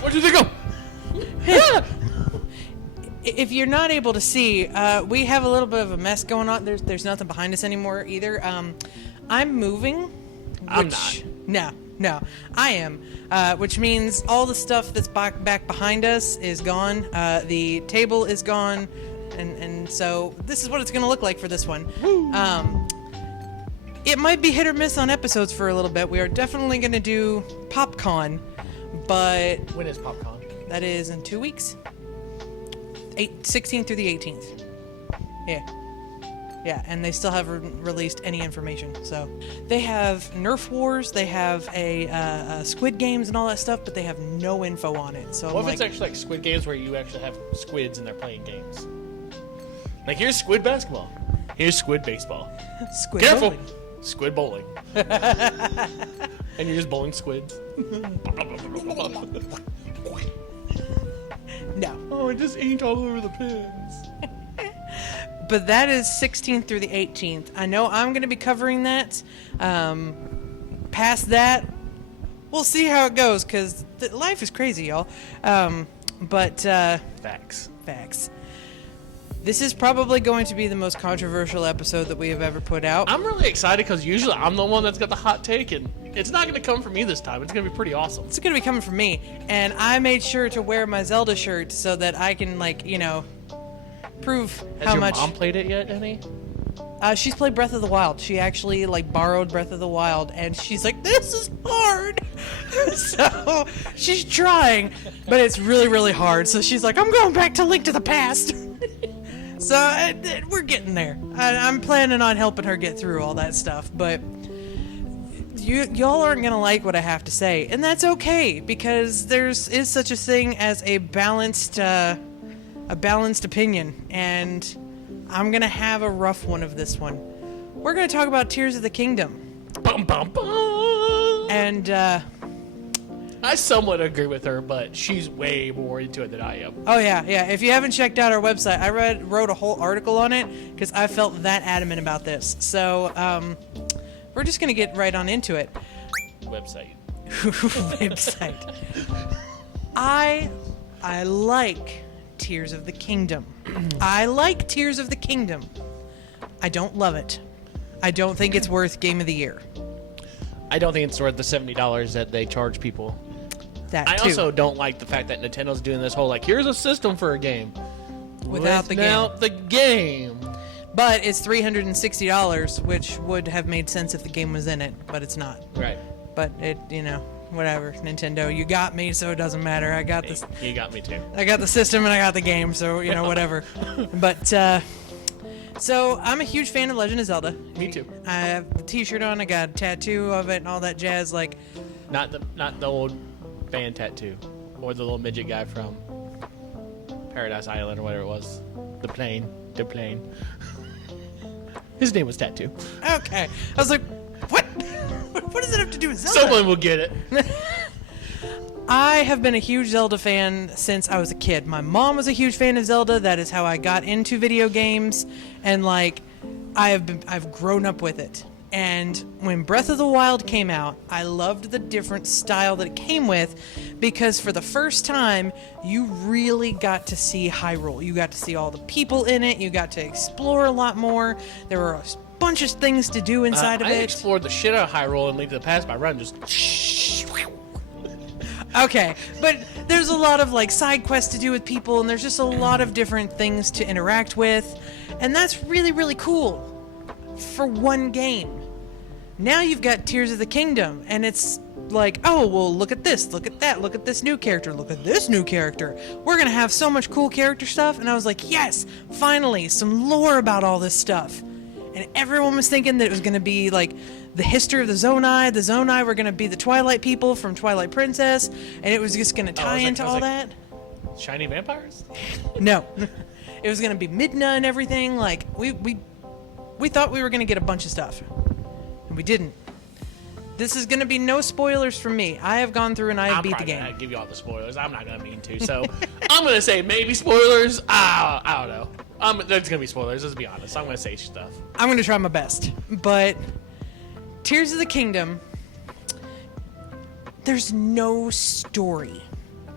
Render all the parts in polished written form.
Where'd you think go? If you're not able to see, we have a little bit of a mess going on. There's nothing behind us anymore either. I'm moving. I'm not. No, I am. Which means all the stuff that's back behind us is gone. The table is gone. And so this is what it's going to look like for this one. It might be hit or miss on episodes for a little bit. We are definitely going to do PopCon, but... When is PopCon? That is in 2 weeks. 16th through the 18th. Yeah, and they still haven't released any information. So they have Nerf Wars, they have a Squid Games and all that stuff, but they have no info on it. So what if it's actually like Squid Games where you actually have squids and they're playing games? Like, here's Squid Basketball. Here's Squid Baseball. Squid Careful! bowling. Squid Bowling. And you're just bowling squids. No. Oh, it just inked all over the pins. But that is 16th through the 18th. I know I'm going to be covering that. Past that, we'll see how it goes, because life is crazy, y'all. Facts. This is probably going to be the most controversial episode that we have ever put out. I'm really excited because usually I'm the one that's got the hot take, and it's not going to come from me this time. It's going to be pretty awesome. It's going to be coming from me. And I made sure to wear my Zelda shirt so that I can, prove how much... Has your mom played it yet, Annie? She's played Breath of the Wild. She actually, borrowed Breath of the Wild, and she's like, this is hard! So, she's trying, but it's really, really hard. So she's like, I'm going back to Link to the Past! So, we're getting there. I'm planning on helping her get through all that stuff, but... Y'all aren't going to like what I have to say, and that's okay, because there is such a thing as a balanced opinion, and I'm going to have a rough one of this one. We're going to talk about Tears of the Kingdom. Bum, bum, bum. And, I somewhat agree with her, but she's way more into it than I am. oh yeah. If you haven't checked out our website, I wrote a whole article on it, because I felt that adamant about this. So, we're just going to get right on into it. Website. I like Tears of the Kingdom. I like Tears of the Kingdom. I don't love it. I don't think it's worth Game of the Year. I don't think it's worth the $70 that they charge people. That I too. also don't like the fact that Nintendo's doing this whole, here's a system for a game. Without the game. But it's $360, which would have made sense if the game was in it, but it's not. Right. But it, whatever. Nintendo, you got me, so it doesn't matter. I got this. You got me too. I got the system and I got the game, so whatever. But so I'm a huge fan of Legend of Zelda. Me too. I have the T-shirt on. I got a tattoo of it and all that jazz. Not the old band tattoo, or the little midget guy from Paradise Island or whatever it was. The plane. His name was Tattoo. Okay. I was like, what? What does it have to do with Zelda? Someone will get it. I have been a huge Zelda fan since I was a kid. My mom was a huge fan of Zelda. That is how I got into video games, and I've grown up with it. And when Breath of the Wild came out, I loved the different style that it came with, because for the first time, you really got to see Hyrule. You got to see all the people in it. You got to explore a lot more. There were a bunch of things to do inside of it. I explored the shit out of Hyrule and Link to the Past by running just... Okay, but there's a lot of side quests to do with people, and there's just a lot of different things to interact with, and that's really, really cool for one game. Now you've got Tears of the Kingdom, and it's like, oh, well, look at this, look at that, look at this new character, look at this new character. We're going to have so much cool character stuff, and I was like, yes, finally, some lore about all this stuff. And everyone was thinking that it was going to be the history of the Zonai. The Zonai were going to be the Twilight people from Twilight Princess, and it was just going to tie into all that. Shiny vampires? No. It was going to be Midna and everything. We thought we were going to get a bunch of stuff, and we didn't. This is going to be no spoilers from me. I have gone through and I have beat the game. I'll give you all the spoilers. I'm not going to mean to, so I'm going to say maybe spoilers. I don't know. There's going to be spoilers, let's be honest. I'm going to say stuff. I'm going to try my best. But Tears of the Kingdom, there's no story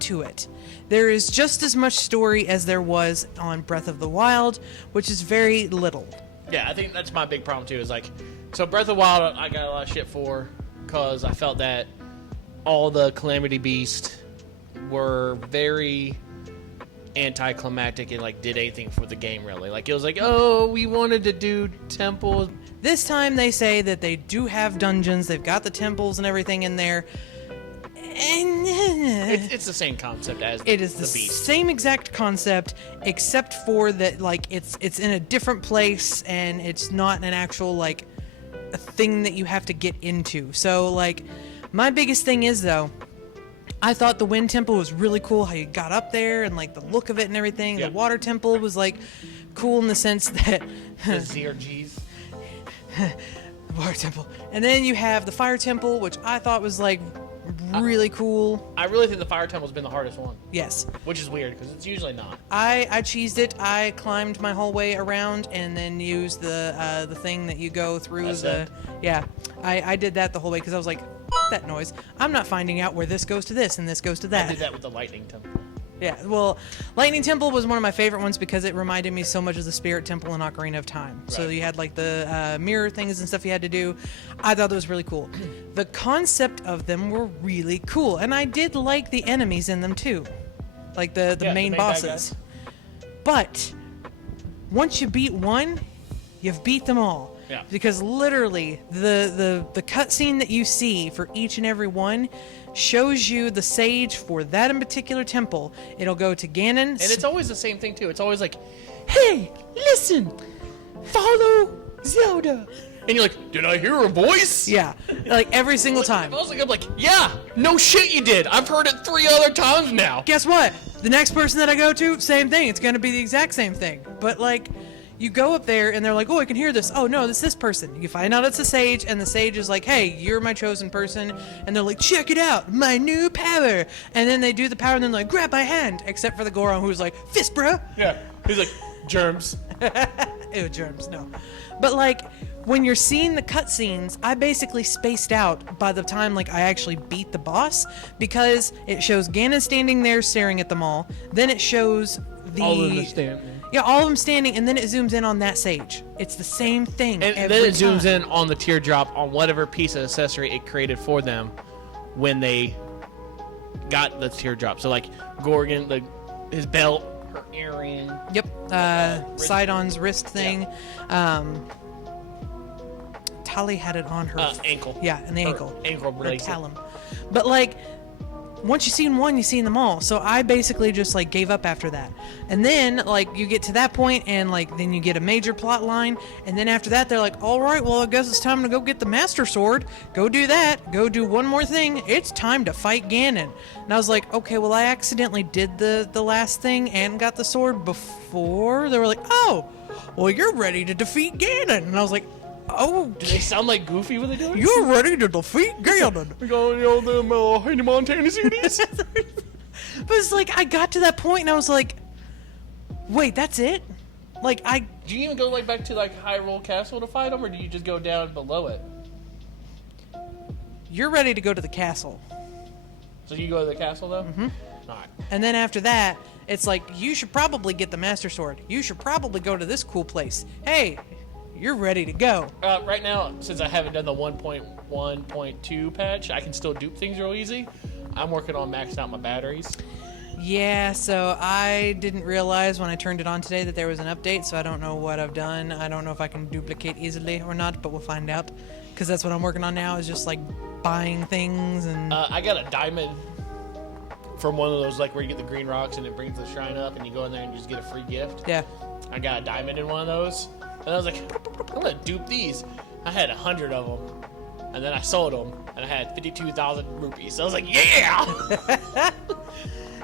to it. There is just as much story as there was on Breath of the Wild, which is very little. Yeah, I think that's my big problem too. Is like, so Breath of the Wild, I got a lot of shit for because I felt that all the Calamity Beasts were very anticlimactic and like did anything for the game really. Like it was like, oh, we wanted to do temples. This time they say that they do have dungeons. They've got the temples and everything in there. And It's the same concept as it is the the beast. same exact concept, except for that, like it's in a different place and it's not an actual like a thing that you have to get into. So like, my biggest thing is though, I thought the Wind Temple was really cool. How you got up there and like the look of it and everything. Yeah. The Water Temple was like cool in the sense that The ZRGs. Water Temple, and then you have the Fire Temple, which I thought was like really cool. I really think the Fire Temple's been the hardest one, Yes. which is weird because it's usually not. I cheesed it. I climbed my whole way around and then used the thing that you go through Ascent. Yeah, I did that the whole way because I was like, F that noise. I'm not finding out where this goes to this and this goes to I that. did that with the Lightning Temple. Yeah, well, Lightning Temple was one of my favorite ones because it reminded me so much of the Spirit Temple in Ocarina of Time. So Right. you had like the mirror things and stuff you had to do. I thought that was really cool. The concept of them were really cool, and I did like the enemies in them too, like the Yeah, main the main bad bosses. guys. But once you beat one, you've beat them all. Yeah. Because literally, the cutscene that you see for each and every one shows you the sage for that in particular temple. It'll go to Ganon. And it's always the same thing too. It's always like, Hey, listen! Follow Zelda! and you're like, did I hear a voice? Yeah, like every single time. I was like, I'm like, yeah, no shit you did. I've heard it 3 other times now. Guess what? The next person that I go to, same thing. It's gonna be the exact same thing. But like, you go up there and they're like, oh, I can hear this. Oh no, it's this person. You find out it's a sage, and the sage is like, hey, you're my chosen person. And they're like, check it out, my new power. And then they do the power and then like, grab my hand. Except for the Goron who's like, fist, bruh. Yeah. He's like, germs. Ew, germs, no. But like, when you're seeing the cutscenes, I basically spaced out by the time like I actually beat the boss, because it shows Ganon standing there staring at them all. Then it shows the All of them standing. Yeah, all of them standing, and then it zooms in on that sage. It's the same thing And every then it zooms time. in on the teardrop on whatever piece of accessory it created for them when they got the teardrop. So like Gorgon, his belt, her earring. Yep, Sidon's wrist thing. Tali had it on her Ankle. Yeah, and the Her ankle. ankle Her bracelet. talon. But like, once you've seen one, you've seen them all. So I basically just like gave up after that. And then like you get to that point and like then you get a major plot line, and then after that they're like, all right, well I guess it's time to go get the Master Sword. Go do that. Go do one more thing. It's time to fight Ganon. And I was like, okay, well I accidentally did the last thing and got the sword before. They were like, oh, well you're ready to defeat Ganon. And I was like, oh, Do they sound like Goofy when they do it? you're ready to defeat Ganon. We got them Hannah Montana cities. But it's like I got to that point and I was like, wait, that's it? Like Do you even go like back to like Hyrule Castle to fight them, or do you just go down below it? you're ready to go to the castle. So you go to the castle though? Mm-hmm. All right. And then after that, it's like, you should probably get the Master Sword. You should probably go to this cool place. Hey, you're ready to go. Right now, since I haven't done the 1.1.2 patch, I can still dupe things real easy. I'm working on maxing out my batteries. Yeah, so I didn't realize when I turned it on today that there was an update, so I don't know what I've done. I don't know if I can duplicate easily or not, but we'll find out. Because that's what I'm working on now, is just like buying things and... I got a diamond from one of those, like where you get the green rocks and it brings the shrine up and you go in there and you just get a free gift. yeah. I got a diamond in one of those. And I was like, I'm going to dupe these. I had 100 of them. And then I sold them. And I had 52,000 rupees. So I was like, yeah!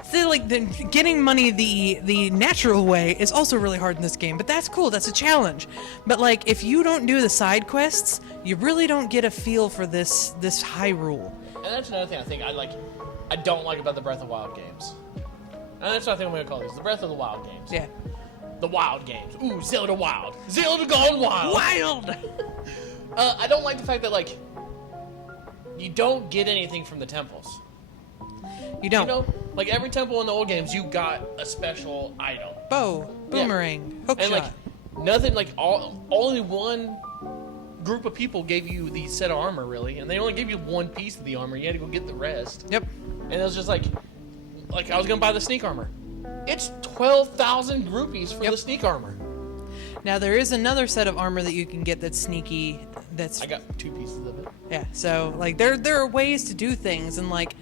See, like, getting money the natural way is also really hard in this game, but that's cool. That's a challenge. But like, if you don't do the side quests, you really don't get a feel for this Hyrule. And that's another thing I don't like about the Breath of the Wild games. And that's what I think I'm going to call these. The Breath of the Wild games. Yeah. The Wild games. Ooh, Zelda Wild. Zelda Gone Wild. Wild. I don't like the fact that, like, you don't get anything from the temples. You don't. You know, like every temple in the old games, you got a special item. Bow, boomerang, hook And shot. like nothing, like only one group of people gave you the set of armor, really, and they only gave you one piece of the armor. You had to go get the rest. Yep. And it was just like I was gonna buy the sneak armor. It's 12,000 groupies for the sneak armor. Now there is another set of armor that you can get that's sneaky. That's I got 2 pieces of it. yeah. So like there are ways to do things, and like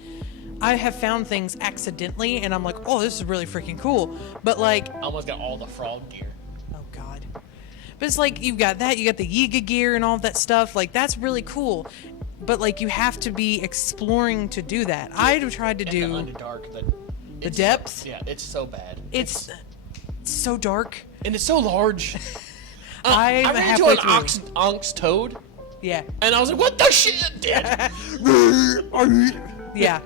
I have found things accidentally, and I'm like, oh, this is really freaking cool. But like, I almost got all the frog gear. oh god. But it's like you got that, you got the Yiga gear and all that stuff. Like that's really cool. But like you have to be exploring to do that. I tried to And do the Underdark, the depth. Yeah, it's so bad. It's so dark. And it's so large. I'm I ran halfway into an through. Ox toad, Yeah. and I was like, "What the shit, Dad?" Yeah.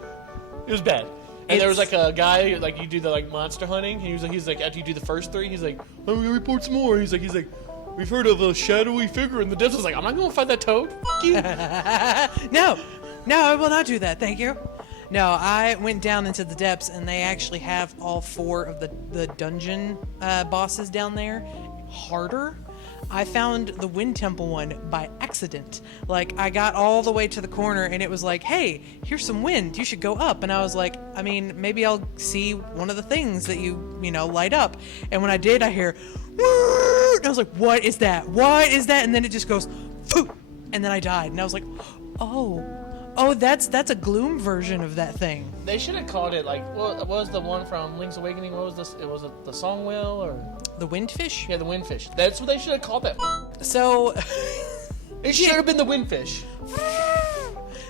It was bad. And there was It's- like a guy, like you do the like monster hunting. And he's like after you do the first 3, he's like, "Oh, we report some more." He's like, "We've heard of a shadowy figure in the depths." I was like, "I'm not going to fight that toad. Fuck you." No, I will not do that. Thank you. No, I went down into the depths, and they actually have all 4 of the dungeon bosses down there harder. I found the Wind Temple one by accident. Like, I got all the way to the corner, and it was like, hey, here's some wind. You should go up. And I was like, I mean, maybe I'll see one of the things that you light up. And when I did, I hear, woo! And I was like, what is that? What is that? And then it just goes, poof! And then I died. And I was like, oh, that's a gloom version of that thing. They should have called it like what was the one from Link's Awakening? What was this? It was the Song Whale or The Windfish? yeah, the Windfish. That's what they should have called that. So, It should have been the Windfish.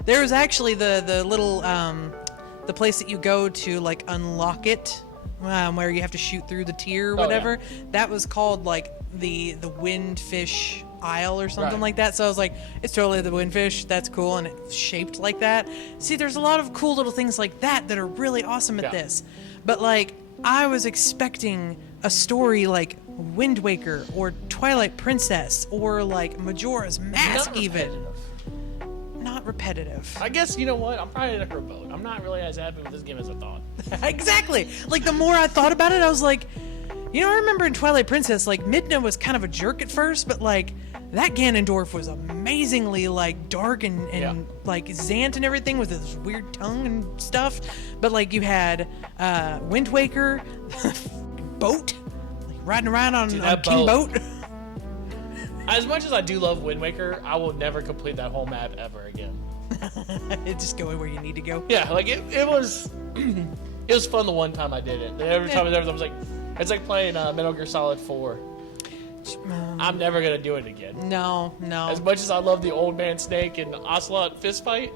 there was actually the little, the place that you go to, like, unlock it, where you have to shoot through the tier or whatever. yeah. That was called, like, the Windfish Isle or something Right. like that. So I was like, it's totally the Windfish. That's cool. And it's shaped like that. See, there's a lot of cool little things like that that are really awesome at Yeah. this. But, like, I was expecting a story like Wind Waker or Twilight Princess or, like, Majora's Mask Not even. repetitive. Not repetitive. I guess you know what? I'm probably in a boat. I'm not really as happy with this game as I thought. Exactly. Like, the more I thought about it, I was like, I remember in Twilight Princess, like, Midna was kind of a jerk at first, but, like, that Ganondorf was amazingly, like, dark and Yeah. like, Zant and everything with his weird tongue and stuff. But, like, you had Wind Waker, boat, like, riding around on that King boat. Boat. As much as I do love Wind Waker, I will never complete that whole map ever again. It's just going where you need to go. Yeah, like it was it was fun the one time I did it. Then every time I was like, it's like playing Metal Gear Solid 4. I'm never gonna do it again. No. As much as I love the old man Snake and Ocelot fist fight,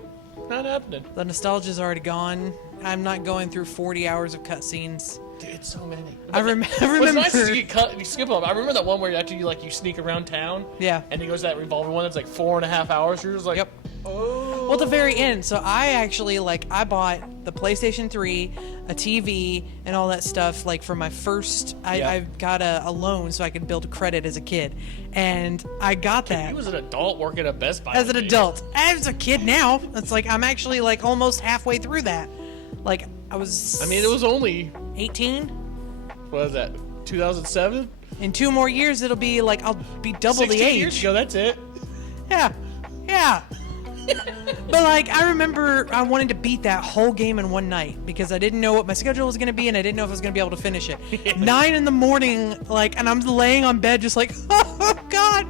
not happening. The nostalgia's already gone. I'm not going through 40 hours of cutscenes. Dude, it's so many. I remember. What's nice is you skip them. I remember that one where after you sneak around town. Yeah. And he goes to that revolver one that's like 4.5 hours. You're just like, Yep. oh. Well, at the very end, so I actually, like, I bought the PlayStation 3, a TV, and all that stuff, like, for my first, I got a loan so I could build credit as a kid, and I got that. He was an adult working at Best Buy. As an with me. adult. As a kid now, it's like, I'm actually, like, almost halfway through that. Like, I was... I mean, it was only, 18? what was that, 2007? In 2 more years, it'll be, like, I'll be double the 16 age. years ago, that's it. Yeah. But, like, I remember I wanted to beat that whole game in one night because I didn't know what my schedule was going to be and I didn't know if I was going to be able to finish it. 9 in the morning, like, and I'm laying on bed just like, oh, God,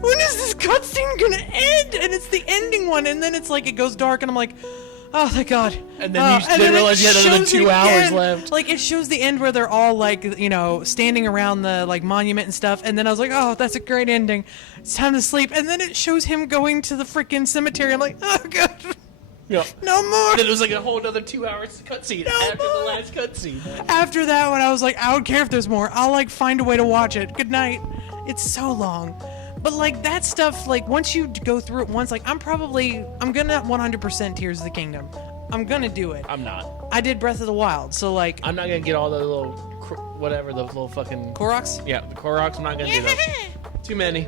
when is this cutscene going to end? And it's the ending one, and then it's like, it goes dark, and I'm like, oh, thank God. And then they realize you had another shows 2 the hours end. left. Like, it shows the end where they're all, like, standing around the, like, monument and stuff. And then I was like, oh, that's a great ending. It's time to sleep. And then it shows him going to the freaking cemetery. I'm like, oh, God. Yeah. No more. Then it was like a whole other 2 hours cutscene No after more. the last cutscene. After that one, I was like, I don't care if there's more. I'll, like, find a way to watch it. Good night. It's so long. But, like, that stuff, like, once you go through it once, like, I'm gonna 100% Tears of the Kingdom. I'm gonna do it. I'm not. I did Breath of the Wild, so, like... I'm not gonna get all the little, whatever, those little fucking... Koroks? Yeah, the Koroks, I'm not gonna do those. Too many.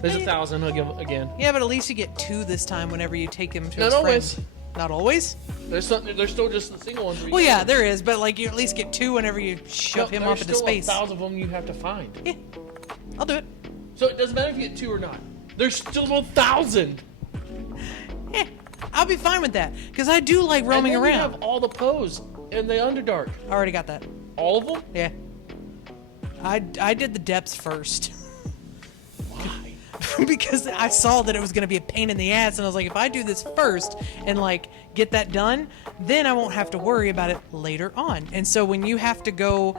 There's 1,000, he'll give again. Yeah, but at least you get 2 this time whenever you take him to Not his always. friend. Not always. There's still just the single ones. Well, yeah, there is, but like you at least get 2 whenever you shove him off into space. There's still 1,000 of them you have to find. Yeah, I'll do it. So it doesn't matter if you get 2 or not. There's still 1,000. Yeah, I'll be fine with that because I do like roaming and then around. You have all the pose in the Underdark. I already got that. All of them? Yeah. I did the depths first. Why? Because I saw that it was going to be a pain in the ass, and I was like, if I do this first and like get that done, then I won't have to worry about it later on. And so when you have to go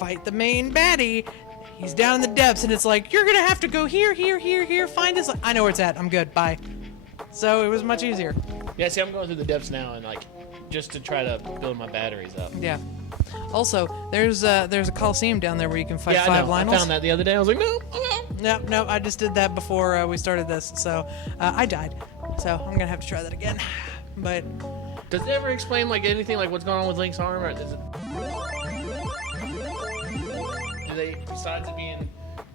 fight the main baddie, he's down in the depths, and it's like, you're going to have to go here, here, here, here, find this. I know where it's at. I'm good. Bye. So it was much easier. Yeah, see, I'm going through the depths now, and like, just to try to build my batteries up. Yeah. Also, there's a Coliseum down there where you can fight 5 Lionels. I found that the other day. I was like, no. No, I just did that before we started this, so I died. So I'm gonna have to try that again. But does it ever explain like anything like what's going on with Link's arm, or does it? Do they, besides it being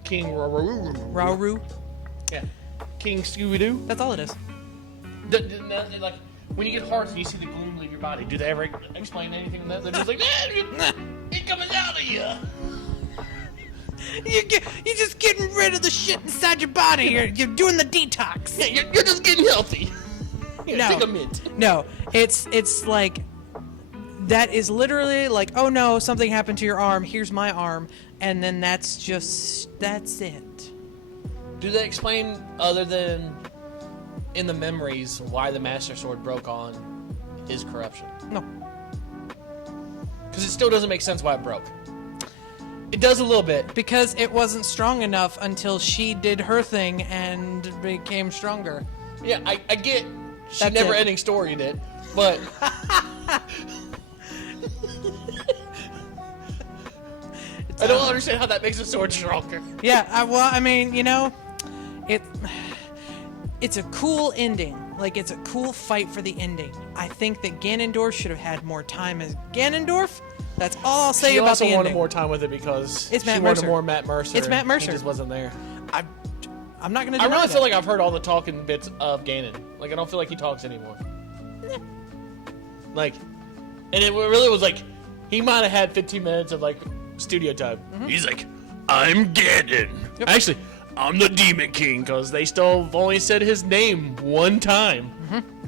King Rauru? Yeah, King Scooby Doo. That's all it is. Like when you get hearts and you see the gloom leave your body, do they ever explain anything? They're just like, it comes out of you. You're just getting rid of the shit inside your body. You're doing the detox. Yeah, you're just getting healthy. Here, No. take a mint. No, it's like that is literally like, oh no, something happened to your arm. Here's my arm, and then that's it. Do they explain, other than in the memories, why the Master Sword broke on his corruption? No. Because it still doesn't make sense why it broke. It does a little bit. Because it wasn't strong enough until she did her thing and became stronger. Yeah, I get she That's never it. ending story did, but I don't understand how that makes a sword stronger. Yeah, I mean, you know, it's a cool ending. Like, it's a cool fight for the ending. I think that Ganondorf should have had more time as Ganondorf. That's all I'll say She about also the wanted ending. more time with it because It's she Matt wanted Mercer. more Matt Mercer. It's Matt and Mercer. He just wasn't there. I'm not gonna. I deny really that. feel like I've heard all the talking bits of Ganon. Like, I don't feel like he talks anymore. Like, and it really was like, he might have had 15 minutes of, like, studio time. Mm-hmm. He's like, I'm Ganon. Yep. Actually, I'm the Demon King, because they still have only said his name one time. Mm-hmm.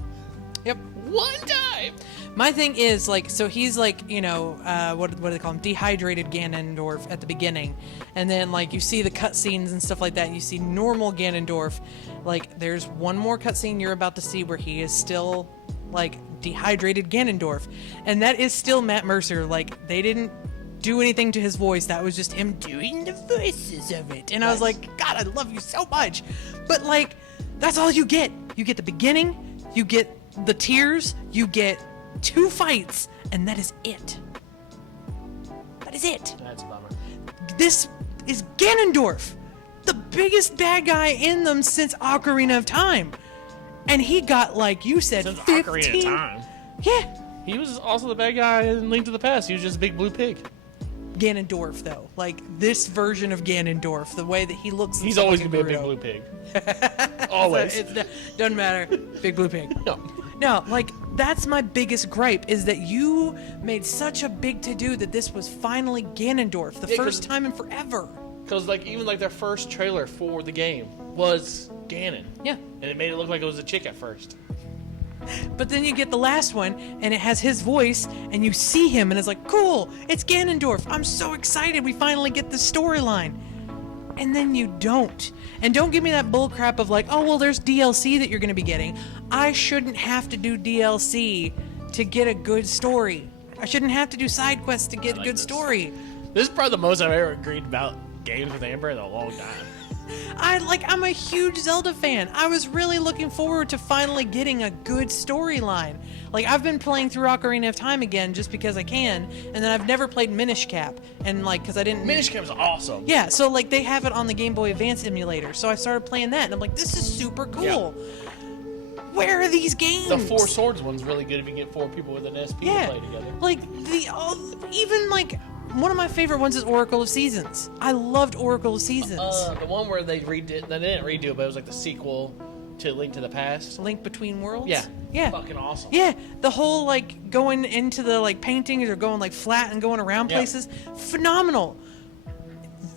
Yep. One time! My thing is, like, so he's like, you know, what do they call him? Dehydrated Ganondorf at the beginning. And then, like, you see the cutscenes and stuff like that. You see normal Ganondorf. Like, there's one more cutscene you're about to see where he is still, like, dehydrated Ganondorf. And that is still Matt Mercer. Like, they didn't do anything to his voice. That was just him doing the voices of it. And I was like, God, I love you so much. But, like, that's all you get. You get the beginning, you get the tears, you get 2 fights, and that is it. That is it. That's a bummer. This is Ganondorf, the biggest bad guy in them since Ocarina of Time. And he got, like you said, Since 15... Ocarina of Time. Yeah. He was also the bad guy in Link to the Past. He was just a big blue pig. Ganondorf, though. Like, this version of Ganondorf, the way that he looks... He's always like going to be a big Gerudo. blue pig. Always. Doesn't matter. Big blue pig. No. No, like, that's my biggest gripe, is that you made such a big to-do that this was finally Ganondorf, the Yeah, first time in forever. Because, like, even, like, their first trailer for the game was Ganon. Yeah. And it made it look like it was a chick at first. But then you get the last one, and it has his voice, and you see him, and it's like, cool, it's Ganondorf. I'm so excited we finally get the storyline. And then you don't. And don't give me that bullcrap of like, oh, well, there's DLC that you're going to be getting. I shouldn't have to do DLC to get a good story. I shouldn't have to do side quests to get a good story. This is probably the most I've ever agreed about games with Amber in a long time. I'm a huge Zelda fan. I was really looking forward to finally getting a good storyline. Like, I've been playing through Ocarina of Time again just because I can, and then I've never played Minish Cap, and like, because I didn't... Minish Cap is awesome. Yeah, so like, they have it on the Game Boy Advance emulator, so I started playing that, and I'm like, this is super cool. Yeah. Where are these games? The Four Swords one's really good if you get 4 people with an SP to play together. Like, even like... One of my favorite ones is Oracle of Seasons. I loved Oracle of Seasons. The one where they didn't redo it, but it was like the sequel to Link to the Past. Link Between Worlds. Yeah. Yeah. Fucking awesome. Yeah, the whole like going into the like paintings or going like flat and going around Yep. places, phenomenal.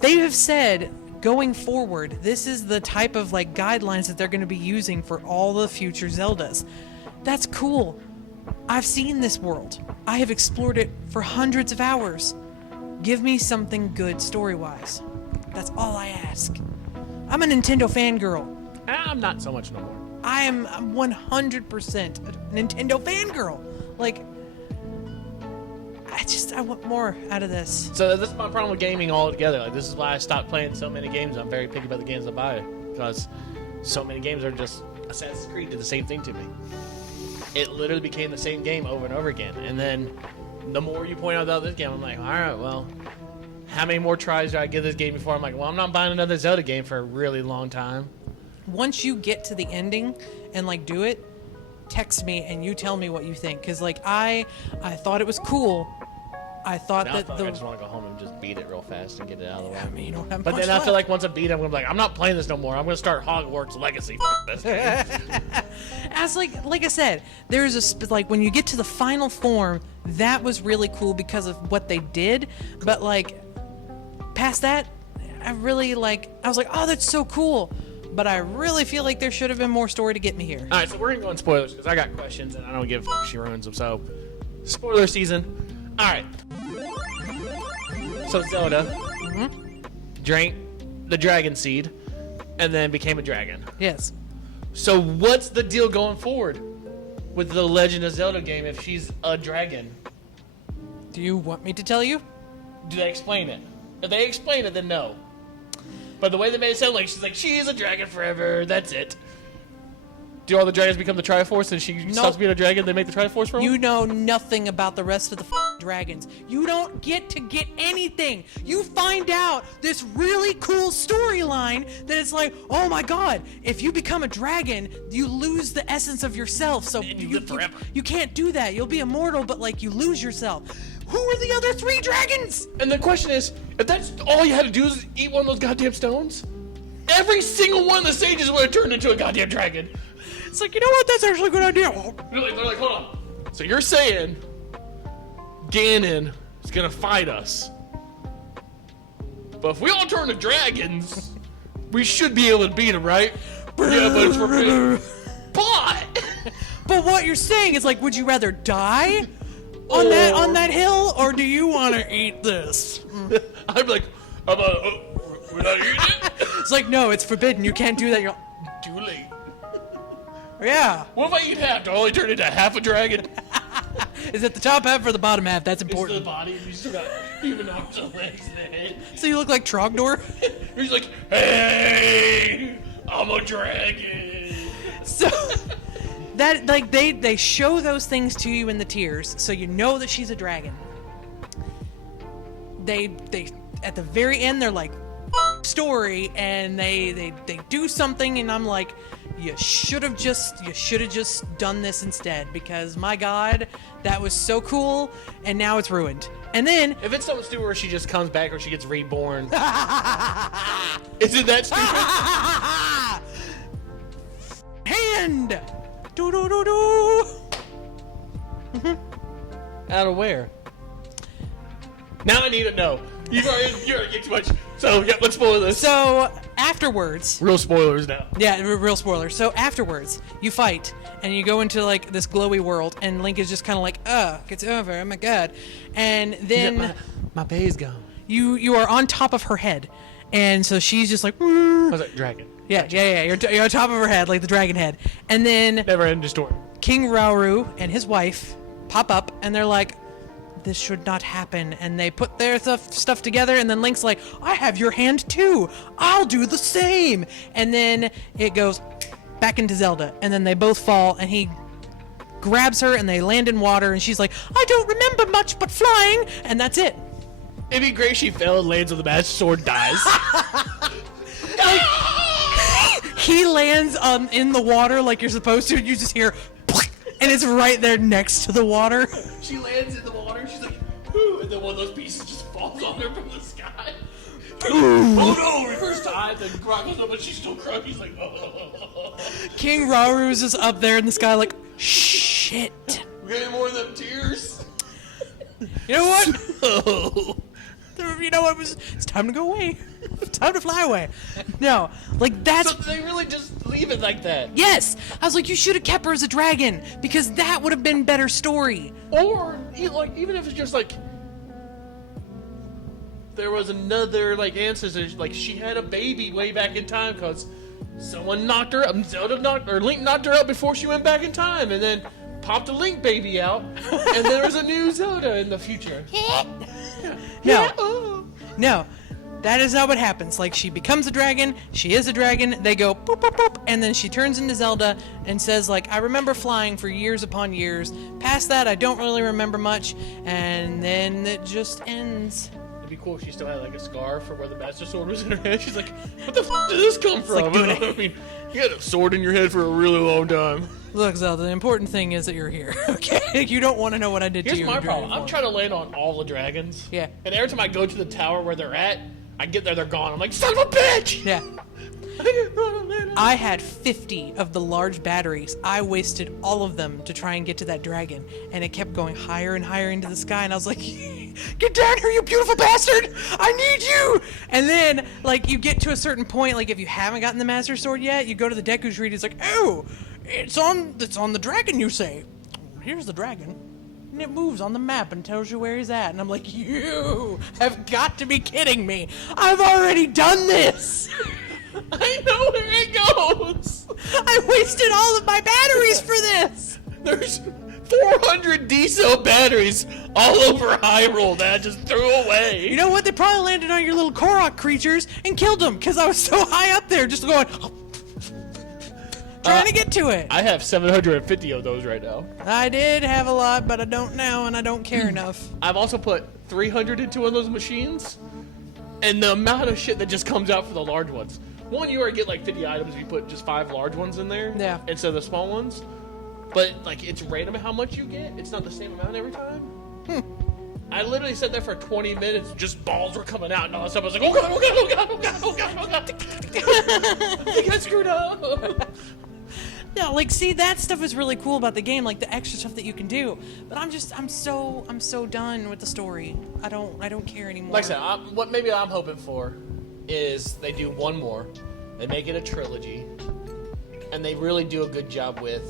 They have said going forward, this is the type of like guidelines that they're going to be using for all the future Zeldas. That's cool. I've seen this world. I have explored it for hundreds of hours. Give me something good story-wise. That's all I ask. I'm a Nintendo fangirl. I'm not so much no more. I'm 100% a Nintendo fangirl. Like, I want more out of this. So this is my problem with gaming altogether. Like, this is why I stopped playing so many games. I'm very picky about the games I buy because so many games are just Assassin's Creed did the same thing to me. It literally became the same game over and over again. And then the more you point out this game, I'm like, all right, well, how many more tries do I give this game before I'm like, well, I'm not buying another Zelda game for a really long time. Once you get to the ending and like do it, text me and you tell me what you think. Cause like I thought it was cool. I thought Now that I just want to go home and just beat it real fast and get it out of the way. I mean, you don't have But much then I feel left. like once I beat it, I'm gonna be like, I'm not playing this no more. I'm gonna start Hogwarts Legacy. This game. As like I said, there's like when you get to the final form, that was really cool because of what they did. But like past that, I was like, oh, that's so cool. But I really feel like there should have been more story to get me here. All right, so we're gonna go on spoilers because I got questions and I don't give a she ruins them. So, spoiler season. All right. So Zelda drank the dragon seed and then became a dragon. Yes. So what's the deal going forward with the Legend of Zelda game if she's a dragon? Do you want me to tell you? Do they explain it? If they explain it, then no. But the way they made it sound like she's a dragon forever. That's it. Do all the dragons become the Triforce and she stops being a dragon? They make the Triforce for her? You know nothing about the rest of the dragons. You don't get to get anything. You find out this really cool storyline that it's like, oh my god, if you become a dragon, you lose the essence of yourself. So And you live forever. You can't do that. You'll be immortal, but like you lose yourself. Who are the other 3 dragons? And the question is, if that's all you had to do is eat one of those goddamn stones, every single one of the sages would have turned into a goddamn dragon. It's like, you know what? That's actually a good idea. They're like, hold on. So you're saying Ganon is gonna fight us, but if we all turn to dragons, we should be able to beat him, right? Yeah, but it's forbidden. But what you're saying is like, would you rather die on that hill, or do you want to eat this? I'm like, we're not eating it? It's like, no, it's forbidden. You can't do that. You're Too late. yeah. What if I eat half? Do I only turn into half a dragon? Is it the top half or the bottom half? That's It's the important. body, and you still got human arms and legs and a head. So you look like Trogdor. He's like, hey, I'm a dragon. So that like they show those things to you in the tears, so you know that she's a dragon. They at the very end they're like story, and they do something, and I'm like, you should have just done this instead, because my god, that was so cool, and now it's ruined. And then If it's something stupid where she just comes back or she gets reborn, is it that stupid? hand do do do do. Out of where? Now I need to know. You're getting too much. So, yeah, let's spoil this. So afterwards, Real spoilers now. yeah, real spoiler. So afterwards, you fight and you go into like this glowy world, and Link is just kind of like, it's over. Oh my god! And then My pay's gone. you are on top of her head, and so she's just like, I was like, dragon. yeah. You're on top of her head like the dragon head, and then Never ending story. King Rauru and his wife pop up, and they're like, this should not happen, and they put their stuff together, and then Link's like, I have your hand too, I'll do the same, and then it goes back into Zelda, and then they both fall, and he grabs her, and they land in water, and she's like, I don't remember much but flying, and that's it. It'd be great if she fell and lands on the Master Sword, dies. He lands in the water like you're supposed to, and you just hear and it's right there next to the water. She lands in the water, she's like, whoo, and then one of those pieces just falls on her from the sky. Oh no! Reverse time. Then Grok goes up, but she's still crying. He's like, oh. King Rauru is just up there in the sky, like, shit. We're getting more of them tears. You know what? Oh. You know what? It's time to go away. It's time to fly away. No, like that's. So they really just leave it like that. Yes, I was like, you should have kept her as a dragon because that would have been better story. Or like even if it's just like there was another like ancestor, like she had a baby way back in time because someone knocked her up. Link knocked her up before she went back in time, and then popped a Link baby out, and there was a new Zelda in the future. No, that is not what happens. Like, she becomes a dragon, she is a dragon, they go boop, boop, boop, and then she turns into Zelda and says, like, I remember flying for years upon years. Past that, I don't really remember much, and then it just ends. It'd be cool if she still had, like, a scar for where the Master Sword was in her head. She's like, what the f*** did this come from? Like, I mean, you had a sword in your head for a really long time. Look, Zelda, the important thing is that you're here, okay? You don't want to know what I did to you. Here's my problem. I'm trying to land on all the dragons. Yeah. And every time I go to the tower where they're at, I get there, they're gone. I'm like, son of a bitch! Yeah. I had 50 of the large batteries. I wasted all of them to try and get to that dragon, and it kept going higher and higher into the sky, and I was like, get down here, you beautiful bastard! I need you! And then, like, you get to a certain point, like, if you haven't gotten the Master Sword yet, you go to the Deku Tree, and it's like, oh, it's on the dragon, you say. Here's the dragon. And it moves on the map and tells you where he's at. And I'm like, you have got to be kidding me. I've already done this. I know where it goes. I wasted all of my batteries for this. There's 400 D-cell batteries all over Hyrule that I just threw away. You know what? They probably landed on your little Korok creatures and killed them because I was so high up there just going... trying to get to it. I have 750 of those right now. I did have a lot, but I don't now, and I don't care enough. I've also put 300 into one of those machines, and the amount of shit that just comes out for the large ones. One, you already get like 50 items if you put just 5 large ones in there. Yeah. Instead of the small ones. But like it's random how much you get. It's not the same amount every time. I literally sat there for 20 minutes, just balls were coming out and all that stuff. I was like, oh god, oh god, oh god, oh god, oh god, oh god. I think I screwed up. No, like, see, that stuff is really cool about the game, like the extra stuff that you can do. But I'm so done with the story. I don't care anymore. Like I said, what maybe I'm hoping for is they do one more, they make it a trilogy, and they really do a good job with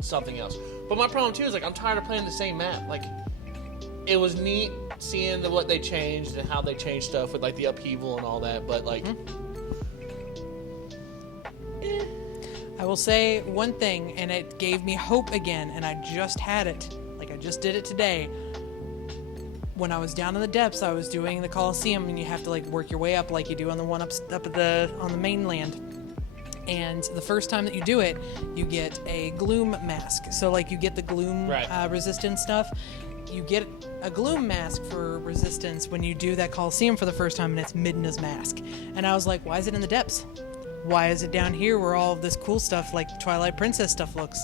something else. But my problem too is like I'm tired of playing the same map. Like, it was neat seeing what they changed and how they changed stuff with like the upheaval and all that, but like. I will say one thing, and it gave me hope again, and I just had it. Like, I just did it today. When I was down in the depths, I was doing the Colosseum, and you have to, like, work your way up like you do on the one on the mainland. And the first time that you do it, you get a gloom mask. So, like, you get the gloom resistance stuff. You get a gloom mask for resistance when you do that Colosseum for the first time, and it's Midna's mask. And I was like, why is it in the depths? Why is it down here where all of this cool stuff like Twilight Princess stuff looks?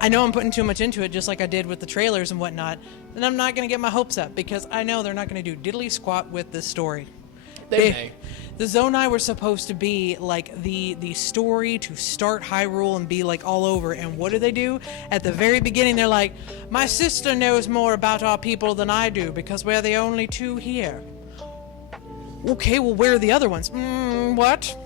I know I'm putting too much into it, just like I did with the trailers and whatnot, and I'm not going to get my hopes up because I know they're not going to do diddly squat with this story. They may. The Zonai were supposed to be like the story to start Hyrule and be like all over, and what do? At the very beginning, they're like, my sister knows more about our people than I do because we're the only two here. Okay, well, where are the other ones? What?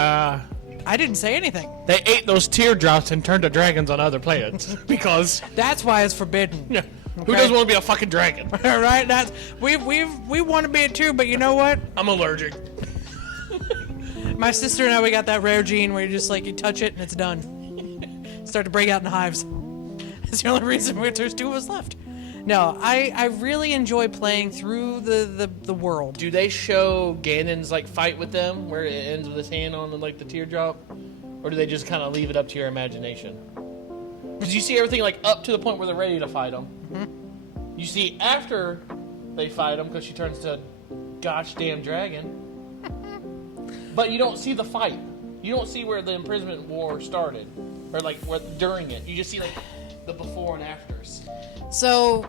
I didn't say anything. They ate those teardrops and turned to dragons on other planets because that's why it's forbidden. Yeah. Okay? Who doesn't want to be a fucking dragon? Right? That's we want to be it too, but you know what? I'm allergic. My sister and I, we got that rare gene where you just like you touch it and it's done. Start to break out in hives. That's the only reason there's 2 of us left. No, I really enjoy playing through the world. Do they show Ganon's like fight with them where it ends with his hand on the, like the teardrop, or do they just kind of leave it up to your imagination? Because you see everything like up to the point where they're ready to fight him. Mm-hmm. You see after they fight him because she turns to gosh damn dragon, but you don't see the fight. You don't see where the imprisonment war started, or like during it. You just see like the before and afters. So,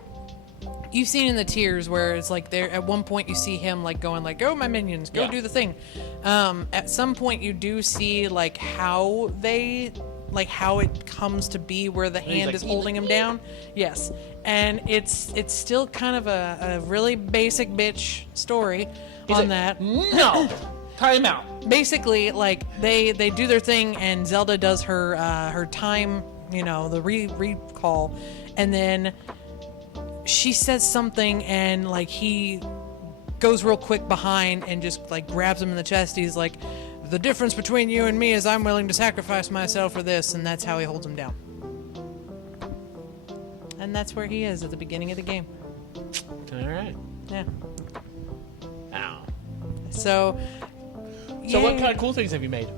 You've seen in the tiers where it's like there at one point you see him like going like, "Go my minions, go do the thing." At some point you do see like how it comes to be where the hand like, is holding him down. Yes, and it's still kind of a really basic bitch story on that. No, time out. Basically, like they do their thing, and Zelda does her time, the recall, and then she says something, and like he goes real quick behind and just like grabs him in the chest. He's like, "The difference between you and me is I'm willing to sacrifice myself for this," and that's how he holds him down. And that's where he is at the beginning of the game. All right. Yeah. Ow. So what kind of cool things have you made?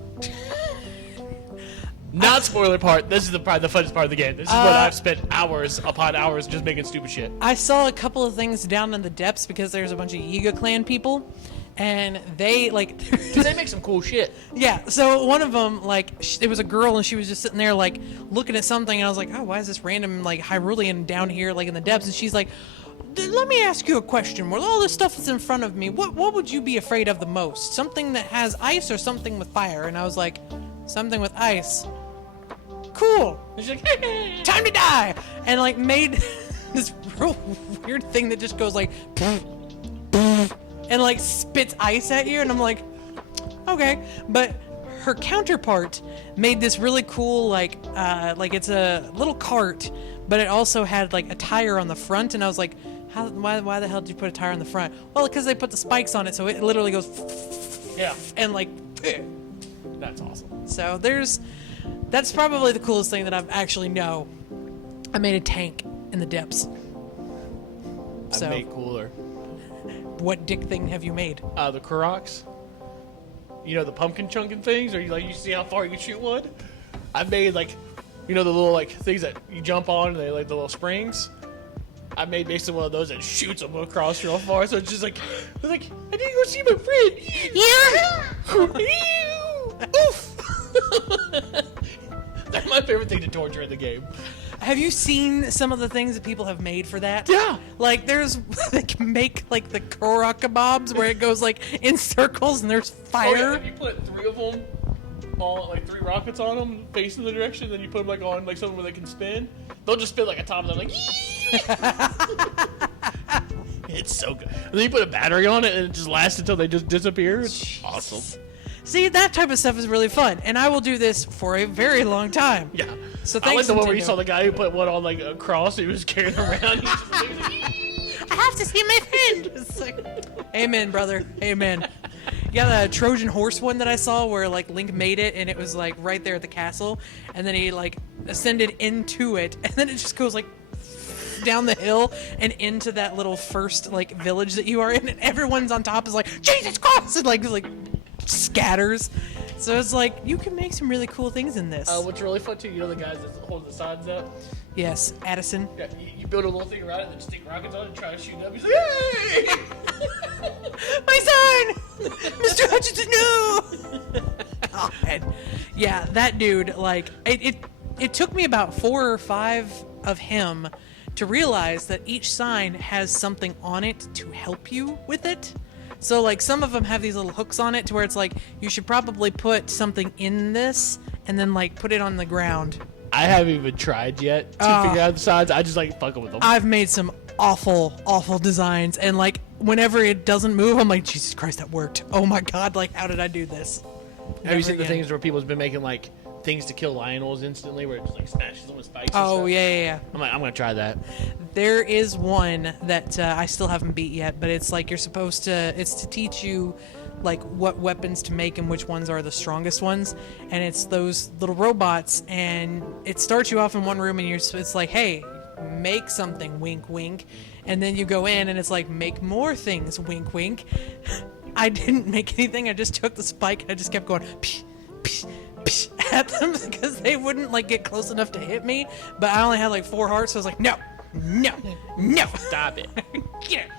Not spoiler part. This is probably the funnest part of the game. This is what I've spent hours upon hours just making stupid shit. I saw a couple of things down in the depths because there's a bunch of Yiga clan people, and they like. They make some cool shit. Yeah. So one of them, like, it was a girl, and she was just sitting there like looking at something, and I was like, "Oh, why is this random like Hyrulean down here like in the depths?" And she's like, "Let me ask you a question. With all this stuff that's in front of me, what would you be afraid of the most? Something that has ice or something with fire?" And I was like, "Something with ice." Cool. And she's like, "Hey, time to die," and like made this real weird thing that just goes like, and like spits ice at you, and I'm like, okay. But her counterpart made this really cool like it's a little cart, but it also had like a tire on the front, and I was like, why the hell did you put a tire on the front? Well, because they put the spikes on it, so it literally goes and like That's awesome. So that's probably the coolest thing that I've actually know. I made a tank in the depths. I made cooler. What dick thing have you made? The Koroks. You know, the pumpkin chunking things, or you see how far you can shoot one? I made the little like things that you jump on, and they like the little springs. I made basically one of those that shoots them across real far, so it's just like, I need to go see my friend. Yeah. Oof. That's my favorite thing to torture in the game. Have you seen some of the things that people have made for that? Yeah. Like they can make like the Korok kebabs where it goes like in circles and there's fire. Oh, yeah. If you put 3 of them, like 3 rockets on them, facing the direction, then you put them like on like something where they can spin. They'll just spin like a top of them, like. It's so good. And then you put a battery on it, and it just lasts until they just disappear. It's awesome. See, that type of stuff is really fun, and I will do this for a very long time. Yeah. So I like thanks, the one where Nintendo. you saw the guy who put one on like a cross. He was carrying around. I have to see my friend. It's like, amen, brother. Amen. Yeah, the Trojan horse one that I saw where like Link made it, and it was like right there at the castle, and then he like ascended into it, and then it just goes like down the hill and into that little first like village that you are in, and everyone's on top is like, Jesus Christ, and like scatters. So it's like you can make some really cool things in this. What's really fun too, you know the guys that hold the sides up? Yes, Addison. Yeah, you build a little thing around it, and then stick rockets on it and try to shoot it up. He's like, hey! My son! Mr. Hutchinson, no! God. Yeah, that dude, like, it took me about 4 or 5 of him to realize that each sign has something on it to help you with it. So, like, some of them have these little hooks on it to where it's like, you should probably put something in this and then, like, put it on the ground. I haven't even tried yet to figure out the sides. I just like fucking with them. I've made some awful, awful designs, and, like, whenever it doesn't move, I'm like, Jesus Christ, that worked. Oh my God, like, how did I do this? Have you seen the again. things where people's been making, like, things to kill Lionels instantly, where it just, like, smashes them with spikes and Oh, stuff? yeah. I'm gonna try that. There is one that I still haven't beat yet, but it's like it's to teach you like what weapons to make and which ones are the strongest ones, and it's those little robots, and it starts you off in one room, and it's like, hey, make something, wink wink, and then you go in and it's like, make more things, wink wink. I didn't make anything. I just took the spike and I just kept going psh, psh, psh, at them because they wouldn't like get close enough to hit me, but I only had like 4 hearts, so I was like, no, Stop it. get it.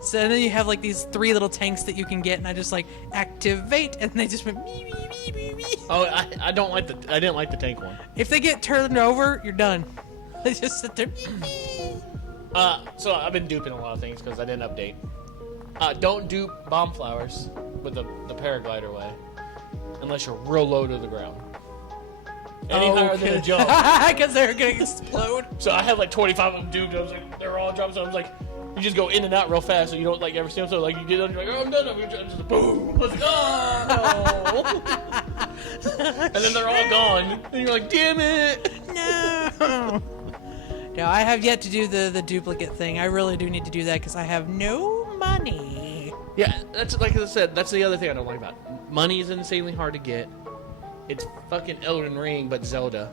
So then you have like these 3 little tanks that you can get, and I just like activate, and they just went mee, mee, mee, mee, mee. Oh, I didn't like the tank one. If they get turned over, you're done. They just sit there. So I've been duping a lot of things because I didn't update. Don't dupe bomb flowers with the paraglider way unless you're real low to the ground. Any higher than a jump. Because they're going to explode. So I had like 25 of them duped. I was like, they're all dropping. So I was like, you just go in and out real fast so you don't like ever see them. So like you get under, you're like, oh, I'm done. I'm just boom. I was like, oh no. And then they're all gone. And you're like, damn it. No. No, I have yet to do the duplicate thing. I really do need to do that because I have no money. Yeah, that's like I said. That's the other thing I don't like about it. Money is insanely hard to get. It's fucking Elden Ring, but Zelda.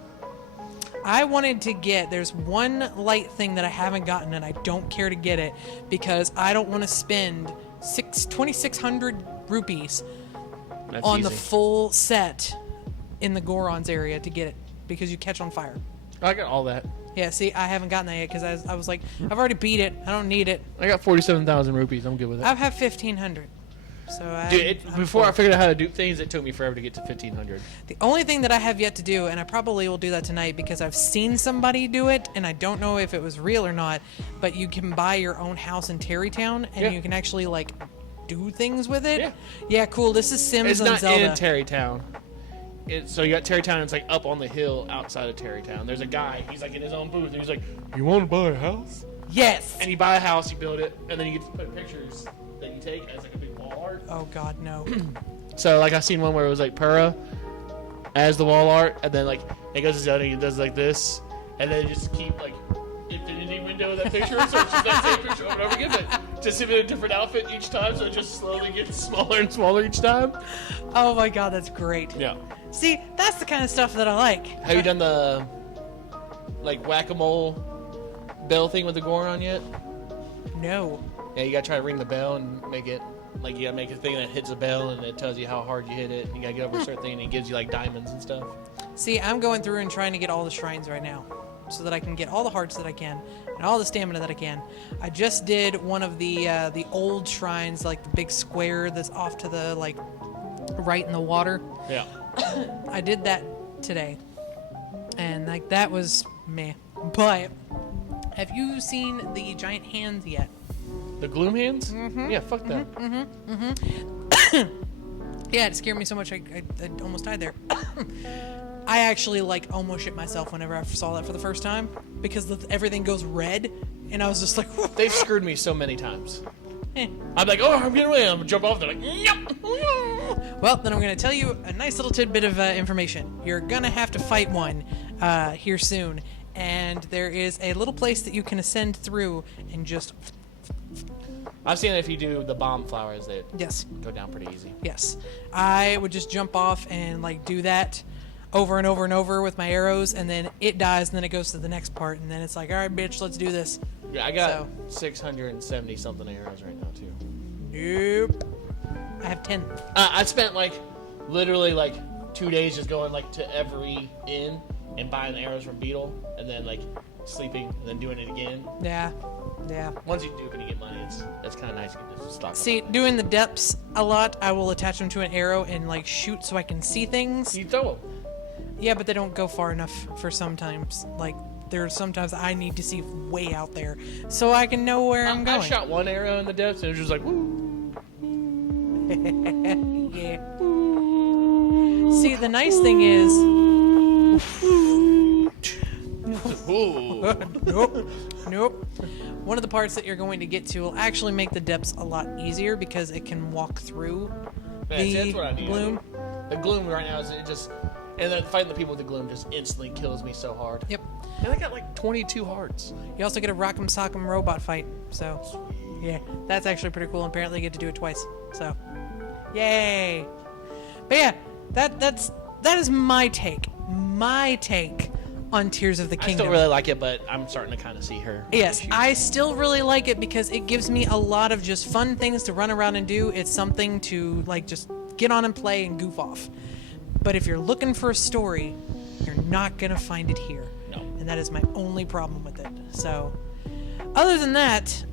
I wanted to get, there's one light thing that I haven't gotten and I don't care to get it because I don't want to spend 2,600 rupees That's on easy. the full set in the Gorons area to get it because you catch on fire. I got all that. Yeah, see, I haven't gotten that yet because I was like, I've already beat it. I don't need it. I got 47,000 rupees. I'm good with it. I have 1,500. So Dude, before I figured out how to do things, it took me forever to get to 1,500. The only thing that I have yet to do, and I probably will do that tonight because I've seen somebody do it, and I don't know if it was real or not, but you can buy your own house in Terrytown, and you can actually, like, do things with it. Yeah. Yeah, cool. This is Sims It's on not Zelda. in Terrytown. So you got Terrytown, and it's like up on the hill outside of Terrytown. There's a guy, he's like in his own booth, and he's like, you want to buy a house? Yes! And you buy a house, you build it, and then you get to put pictures that you take as like a big wall art. Oh, God, no. So like I seen one where it was like Pura as the wall art, and then like it goes to Zelda and he does like this, and then just keep like infinity window of that picture, so it's just that same picture over and over again, but just in a different outfit each time, so it just slowly gets smaller and smaller each time. Oh, my God, that's great. Yeah. See, that's the kind of stuff that I like. Have you done the like whack-a-mole bell thing with the Goron yet? No. Yeah, you gotta try to ring the bell and make it like you gotta make a thing that hits a bell and it tells you how hard you hit it. And you gotta get over a certain thing and it gives you like diamonds and stuff. See, I'm going through and trying to get all the shrines right now so that I can get all the hearts that I can and all the stamina that I can. I just did one of the old shrines, like the big square that's off to the like right in the water. Yeah. I did that today, and like that was meh. But have you seen the giant hands yet? The Gloom hands? Mm-hmm. Yeah, fuck that. Yeah, it scared me so much I almost died there. I actually like almost shit myself whenever I saw that for the first time because everything goes red, and I was just like, They've screwed me so many times. eh. I'm like, oh, I'm getting away. I'm gonna jump off. They're like, yep. Well, then I'm going to tell you a nice little tidbit of information. You're going to have to fight one here soon, and there is a little place that you can ascend through and just... I've seen it if you do the bomb flowers, they Yes, go down pretty easy. yes. I would just jump off and like do that over and over and over with my arrows, and then it dies, and then it goes to the next part, and then it's like, all right, bitch, let's do this. Yeah, I got 670 something arrows right now too. Nope. I have 10. I spent like literally like 2 days just going like to every inn and buying the arrows from Beetle, and then like sleeping and then doing it again. Yeah, yeah. Once you do it and you get money, it's kind of nice. You can just stock. See, doing the depths a lot, I will attach them to an arrow and like shoot so I can see things. You throw them. Yeah, but they don't go far enough for sometimes. Like, there's sometimes I need to see way out there so I can know where I'm going. I shot one arrow in the depths and it was just like, woo. Yeah. See, the nice thing is... Nope. Nope. One of the parts that you're going to get to will actually make the depths a lot easier because it can walk through See, that's what I need. bloom. The gloom right now is it just, and then fighting the people with the gloom just instantly kills me so hard. Yep. And I got like 22 hearts. You also get a Rock'em Sock'em robot fight, so yeah, that's actually pretty cool. And apparently, you get to do it twice. So, yay! But yeah, that is my take on Tears of the I Kingdom. still really like it, but I'm starting to kind of see her. Yes, issues. I still really like it because it gives me a lot of just fun things to run around and do. It's something to like just get on and play and goof off. But if you're looking for a story, you're not gonna find it here. No. And that is my only problem with it. So, other than that,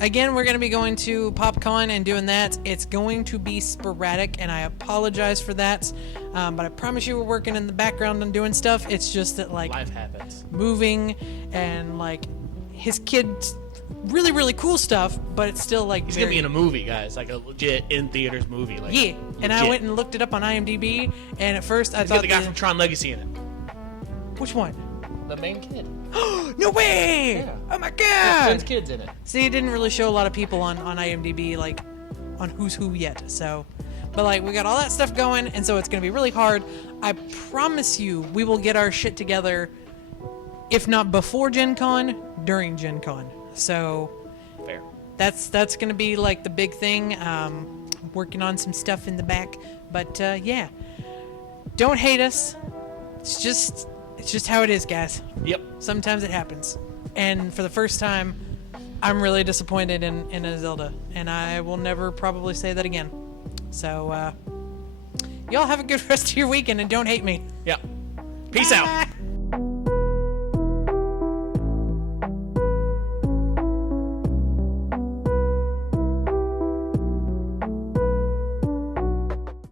again, we're going to be going to PopCon and doing that. It's going to be sporadic, and I apologize for that. But I promise you we're working in the background and doing stuff. It's just that, like, Life happens. moving and, like, his kid's really, really cool stuff, but it's still like He's gonna be in a movie, guys, like a legit in theaters movie. Like, yeah. And I legit. went and looked it up on IMDb, and at first I He's got thought the guy from Tron Legacy in it. which one? The main kid. No way! Yeah. Oh my Yeah, god! Finn's kid's in it. See, it didn't really show a lot of people on IMDb, like, on who's who yet, so... But, like, we got all that stuff going, and so it's gonna be really hard. I promise you, we will get our shit together, if not before Gen Con, during Gen Con. So, Fair. that's gonna be, like, the big thing. Working on some stuff in the back. But, yeah. Don't hate us. It's just how it is, guys. Yep. Sometimes it happens. And for the first time, I'm really disappointed in a Zelda. And I will never probably say that again. So, y'all have a good rest of your weekend and don't hate me. Yep. Peace out.